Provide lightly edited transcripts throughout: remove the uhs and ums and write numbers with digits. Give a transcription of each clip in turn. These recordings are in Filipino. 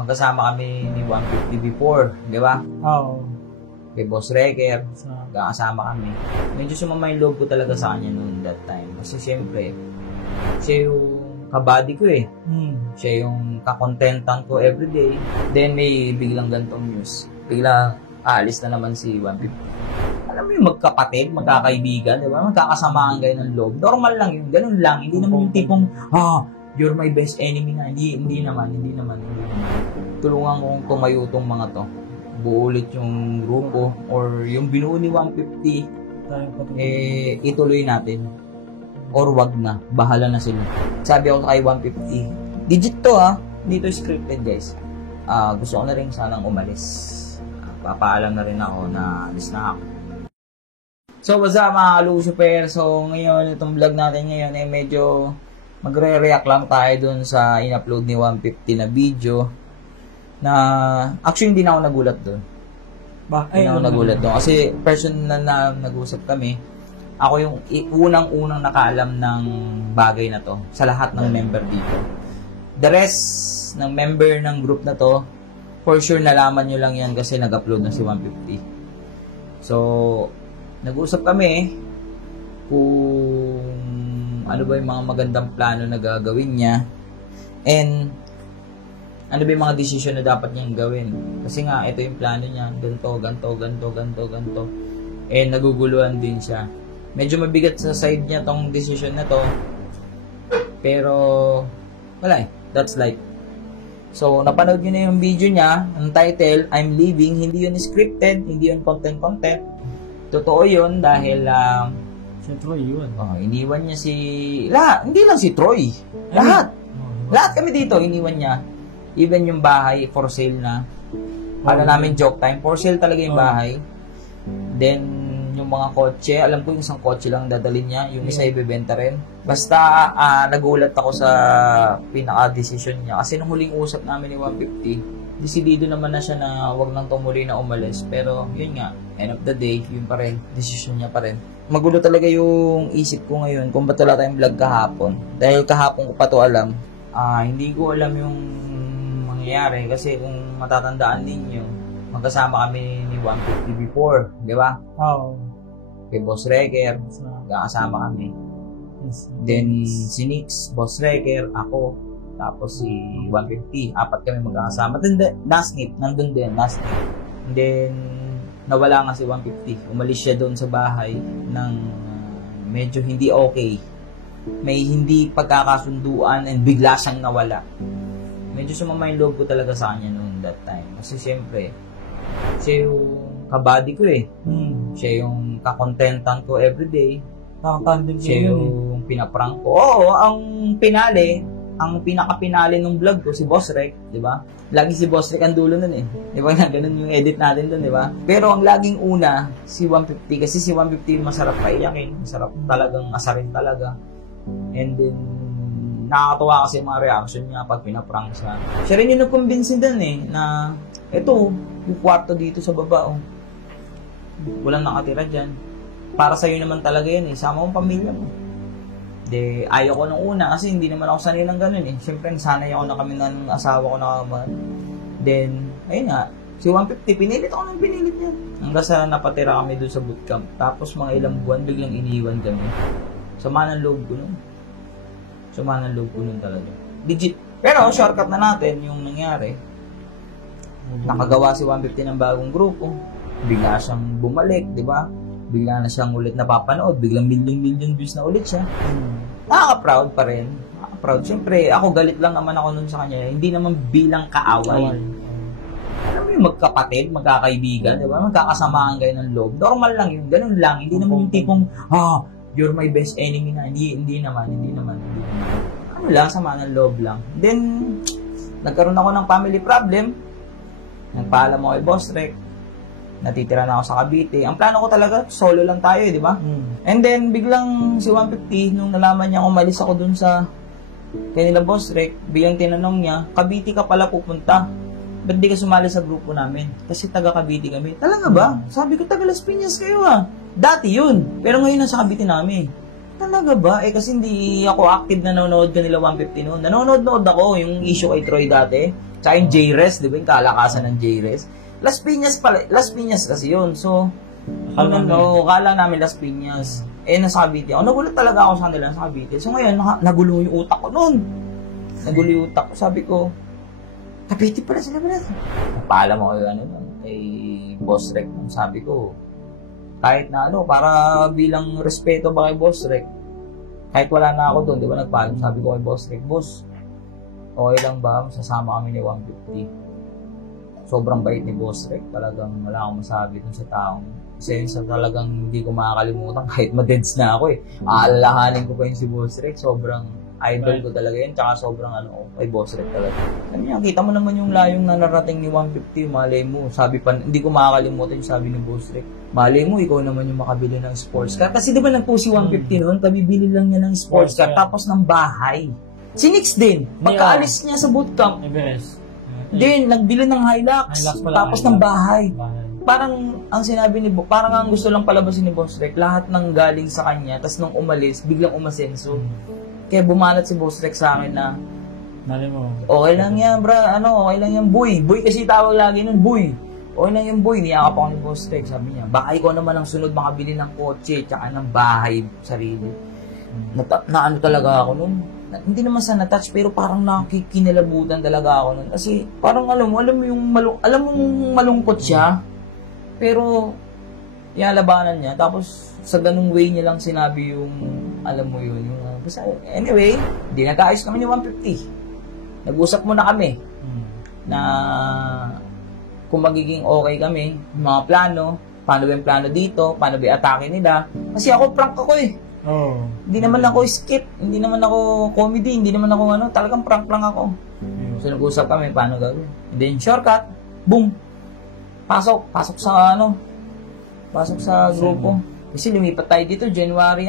magkasama kami ni 150 before, di ba? Oo. Kay Boss Wrecker, magkakasama kami. Medyo sumama yung loob ko talaga sa kanya noon that time. Kasi siyempre, siya yung kabady ko eh. Siya yung kakontentan ko everyday. Then may biglang gantong news. Biglang aalis na naman si 150. Alam mo yung magkapatid, magkakaibigan, di ba? Magkakasamaan kayo ng loob. Normal lang yun, ganun lang. Hindi naman yung tipong, you're my best enemy na. Hindi naman. Tulungan kong tumayo tong mga to. Buo ulit yung grupo or yung binuo ni 150, ituloy natin. Or wag na, bahala na sila. Sabi ako kay 150, digit to dito scripted guys. Gusto ko na rin sanang umalis. Papaalam na rin ako na alis na ako. So what's up mga Lucifer? So ngayon, itong vlog natin ngayon ay medyo magre-react lang tayo dun sa in-upload ni 150 na video na actually hindi na ako nagulat doon. Hindi na ako nagulat doon. Kasi personal na nag-usap kami, ako yung unang nakaalam ng bagay na to sa lahat ng member dito. The rest ng member ng group na to, for sure nalaman nyo lang yan kasi nag-upload na si 150. So, nag-usap kami kung ano ba yung mga magandang plano na gagawin niya and ano ba yung mga desisyon na dapat niyang gawin. Kasi nga, ito yung plano niya. Ganto. And naguguluhan din siya. Medyo mabigat sa side niya tong desisyon na to. Pero, wala eh. That's life. So, napanood niyo na yung video niya. Ang title, I'm Leaving. Hindi yun scripted. Hindi yun content. Totoo yun dahil, si Troy yun. Iniwan niya hindi lang si Troy. Lahat. Lahat kami dito, iniwan niya. Even yung bahay, for sale na. Kala namin joke time. For sale talaga yung bahay. Then, yung mga kotse, alam ko yung isang kotse lang dadalhin niya. Yung isa ibebenta rin. Basta, nagulat ako sa pinaka-decision niya. Kasi nung huling usap namin ni 150, decidido naman na siya na wag nang tumuloy na umalis. Pero, yun nga, end of the day, yun pa rin. Decision niya pa rin. Magulo talaga yung isip ko ngayon kung ba't wala tayong vlog kahapon. Dahil kahapon ko pa to alam. Hindi ko alam yung nangyayari kasi kung matatandaan ninyo, magkasama kami ni 150 before, di ba? Kay Boss Wrecker, magkakasama kami. Then si Nix, Boss Wrecker, ako, tapos si 150, apat kami magkakasama. Then Nasnit, nandun din, Nasnit. And then nawala nga si 150, umalis siya doon sa bahay ng medyo hindi okay. May hindi pagkakasunduan and bigla siyang nawala. Medyo sumama yung loob ko talaga sa kanya noon that time. Kasi siyempre, siya yung kabady ko eh. Siya yung kakontentan ko everyday. Siya yung pinaprank ko. Oo, ang pinaka-pinali ng vlog ko, si Boss Rec, di ba? Lagi si Boss Rec ang dulo nun eh. Di ba? Ganun yung edit natin dun, di ba? Pero ang laging una, si 150. Kasi si 150 masarap paiyakin. Masarap talagang asarin talaga. And then, nakakatawa kasi yung mga reaction niya pag pinaprank siya. Siya rin yung nag-convince din eh, na ito, yung kwarto dito sa baba, walang nakatira dyan. Para sa'yo naman talaga yan eh, sama mong pamilya mo. De, ayaw ko nung una kasi hindi naman ako sanay ng ganun eh. Siyempre, nasanay ako na kami ng asawa ko na kaman. Then, ayun nga, si 150, pinilit ako ng pinilit niya. Hanggang sa napatira kami doon sa bootcamp. Tapos mga ilang buwan, biglang iniwan kami. Sama ng loob ko nun. Sama ng loob ko nun talaga. Legit. Pero, shortcut na natin yung nangyari. Nakagawa si 150 ng bagong grupo. Bigla siyang bumalik, di ba? Bigla na siyang ulit napapanood. Biglang million views na ulit siya. Nakaka-proud pa rin. Nakaka-proud. Siyempre, ako galit lang naman ako nun sa kanya. Hindi naman bilang kaaway. Alam mo yung magkapatid, magkakaibigan, di ba? Magkakasamaan kayo ng loob. Normal lang yun. Ganun lang. Hindi naman yung tipong, you're my best enemy na. Hindi naman. Ano lang, sama ng loob lang. Then, nagkaroon ako ng family problem. Nagpaalam ako kay Boss Rec. Natitira na ako sa Cavite. Ang plano ko talaga, solo lang tayo, di ba? And then, biglang si 150, nung nalaman niya umalis ako dun sa kanila Boss Rec, biglang tinanong niya, Cavite ka pala pupunta. Ba't di ka sumali sa grupo namin? Kasi taga Cavite kami. Talaga ba? Sabi ko, taga Las Piñas kayo Dati yun. Pero ngayon nasa Cavite namin. Talaga ba? Eh kasi hindi ako active na nanonood kanila 150 noon. Nanonood ako yung issue kay Troy dati. Tsaka yung J-Res, di ba? Yung kalakasan ng J-Res. Las Piñas pala. Las Piñas kasi yun. So, kala namin Las Piñas. Eh, nasa Cavite ako. Nagulat talaga ako sa kanila nasa Cavite. So ngayon, nagulo yung utak ko noon. Nagulo yung utak ko. Sabi ko, Cavite pala sila pala. Paalam ako kay Boss Rec. Sabi ko, kahit na para bilang respeto ba kay Boss Rec, kahit wala na ako doon, di ba nagpaalam, sabi ko kay Boss Rec, Boss, okay lang ba, sasama kami ni 150. Sobrang bait ni Boss Rec, talagang wala akong masabi dun sa taong, kasi sa talagang hindi ko makakalimutan, kahit ma-deads na ako aalalahanin ko pa yun si Boss Rec, sobrang idol ko talaga yun, tsaka sobrang kay Boss Rec talaga. Sabi niya, kita mo naman yung layong na narating ni 150, malay mo, sabi pa, hindi ko makakalimutan yung sabi ni Boss Rec. Malay mo, ikaw naman yung makabili ng sports car. Kasi di ba nag-post si 150 noon, kabibili lang niya ng sports car, tapos ng bahay. Si Nix din, pagkaalis niya sa bootcamp, din, nagbili ng Hilux, tapos ng bahay. Parang, ang sinabi ni parang ang gusto lang palabasin ni Boss Rec, lahat ng galing sa kanya, tapos nung umalis, biglang umasenso. Kaya bumanat si Boss Rec sa akin na, okay lang yan, bra, okay lang yan, boy. Boy kasi tawag lagi nun, boy. Okay lang yung boy, niyakap ako ni Boss Rec, sabi niya, baka ikaw naman ang sunod makabili ng kotse, tsaka ng bahay, sarili. Na talaga ako nun. Hindi naman sa na-touch, pero parang nakikinilabutan talaga ako nun. Kasi parang alam mo yung malungkot siya, pero labanan niya. Tapos sa ganung way niya lang sinabi yung, alam mo yun, yung, anyway, hindi nagkaayos kami ni 150. Nag-usap muna kami na kung magiging okay kami, mga plano, paano ba yung plano dito, paano ba yung atake nila. Kasi ako, prank ako Hindi naman ako skit, hindi naman ako comedy, hindi naman ako talagang prank lang ako. So nag-usap kami, paano gagawin. And then shortcut, boom, pasok sa grupo. Kasi lumipat tayo dito, January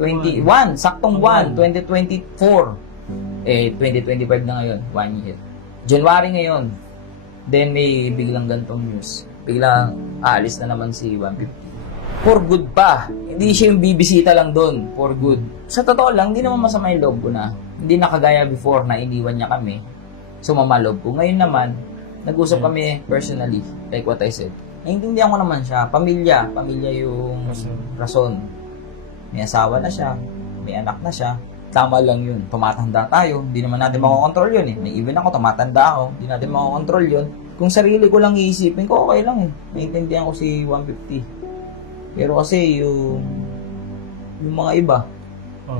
21, saktong 2024. 2025 na ngayon, 1 year. January ngayon, then may biglang gantong news. Biglang aalis na naman si 150. For good pa. Hindi siya yung bibisita lang doon. For good. Sa totoo lang, hindi naman masama yung loob ko na. Hindi nakagaya before na iniwan niya kami. Sumama loob ko. Ngayon naman, nag-usap kami personally. Like what I said. Naiintindihan ko naman siya. Pamilya yung rason. May asawa na siya. May anak na siya. Tama lang yun. Tumatanda tayo. Hindi naman natin makokontrol yun May even ako, tumatanda ako. Hindi natin makokontrol yun. Kung sarili ko lang iisipin ko, okay lang Naiintindihan ko si 150. Pero kasi yung mga iba,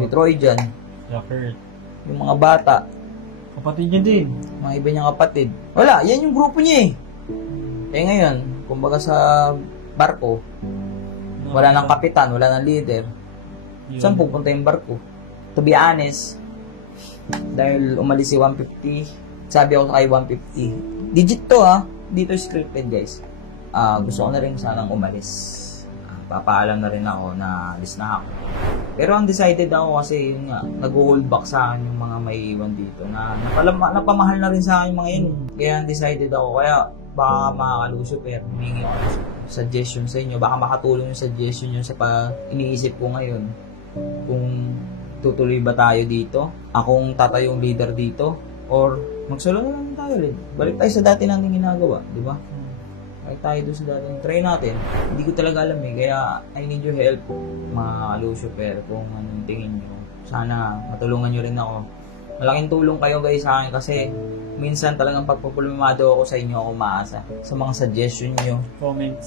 si Troy dyan, yung mga bata, kapatid niya din. Mga iba niyang kapatid. Wala, yan yung grupo niya ngayon, kumbaga sa barko, wala nang kapitan, wala nang leader. Saan pupunta yung barko? To be honest, dahil umalis si 150, sabi ako kay 150, digit to dito scripted guys. Gusto ko na rin sanang umalis. Papaalam na rin ako na alis na ako. Pero undecided ako kasi yun nga, nag-hold back sa akin yung mga may iwan dito na napamahal na rin sa akin yung mga yun. Kaya undecided ako. Kaya baka makakalusyo pero humingi ako suggestion sa inyo. Baka makatulong yung suggestion nyo sa iniisip ko ngayon. Kung tutuloy ba tayo dito? Akong tatayong leader dito? Or magsolo na lang tayo ulit. Balik tayo sa dati natin ginagawa, di ba? Balik tayo doon sa dati. Try natin. Hindi ko talaga alam Kaya I need your help, mga Lucifer, kung anong tingin nyo. Sana matulungan nyo rin ako. Malaking tulong kayo guys sa akin kasi minsan talagang pagpapulumado ako sa inyo ako maasa. Sa mga suggestion nyo,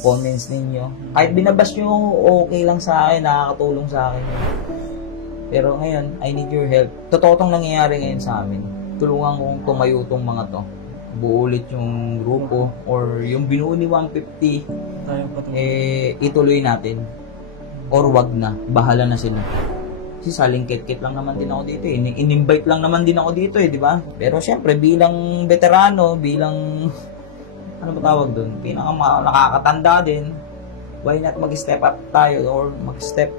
comments ninyo. Kahit binabas nyo, okay lang sa akin, nakakatulong sa akin. Pero ngayon, I need your help. Totoo itong nangyayari ngayon sa amin. Tulungan kong tumayo itong mga to. Buo ulit yung grupo or yung binuo ni 150 ituloy natin or wag na, bahala na sila kasi saling kit-kit lang naman din ako dito in-invite lang naman din ako dito di ba? Pero syempre bilang veterano, bilang ano ba tawag doon, nakakatanda din, why not mag-step up tayo or mag-step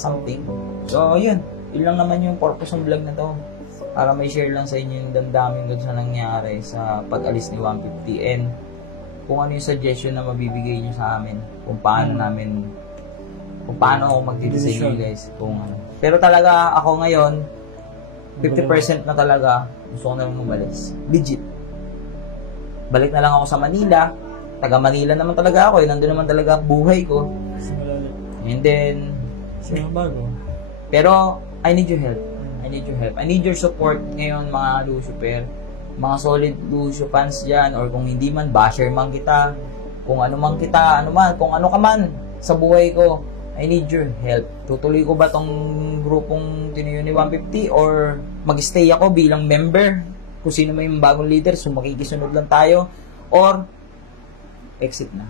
something. So yun lang naman yung purpose ng vlog na to, para may share lang sa inyo yung damdamin ko sa nangyari sa pag-alis ni 150 and kung ano yung suggestion na mabibigay nyo sa amin kung paano namin kung paano ako magdidesisyon, guys. Kung ano. Pero talaga, ako ngayon, 50% na talaga, gusto ko na lang umalis. Legit. Balik na lang ako sa Manila. Taga Manila naman talaga ako, nandun naman talaga buhay ko. And then, bago. pero, I need your help. I need your help. I need your support ngayon, mga Lucifer. Mga solid Lucio fans dyan, or kung hindi man, basher man kita, kung ano man kita, ano man, kung ano ka man sa buhay ko, I need your help. Tutuloy ko ba tong grupong Tinuyuni 150 or mag-stay ako bilang member? Kung sino may yung bagong leader, so makikisunod lang tayo, or exit na.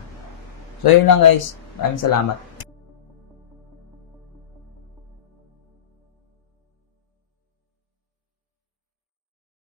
So, yun lang guys. Maraming salamat.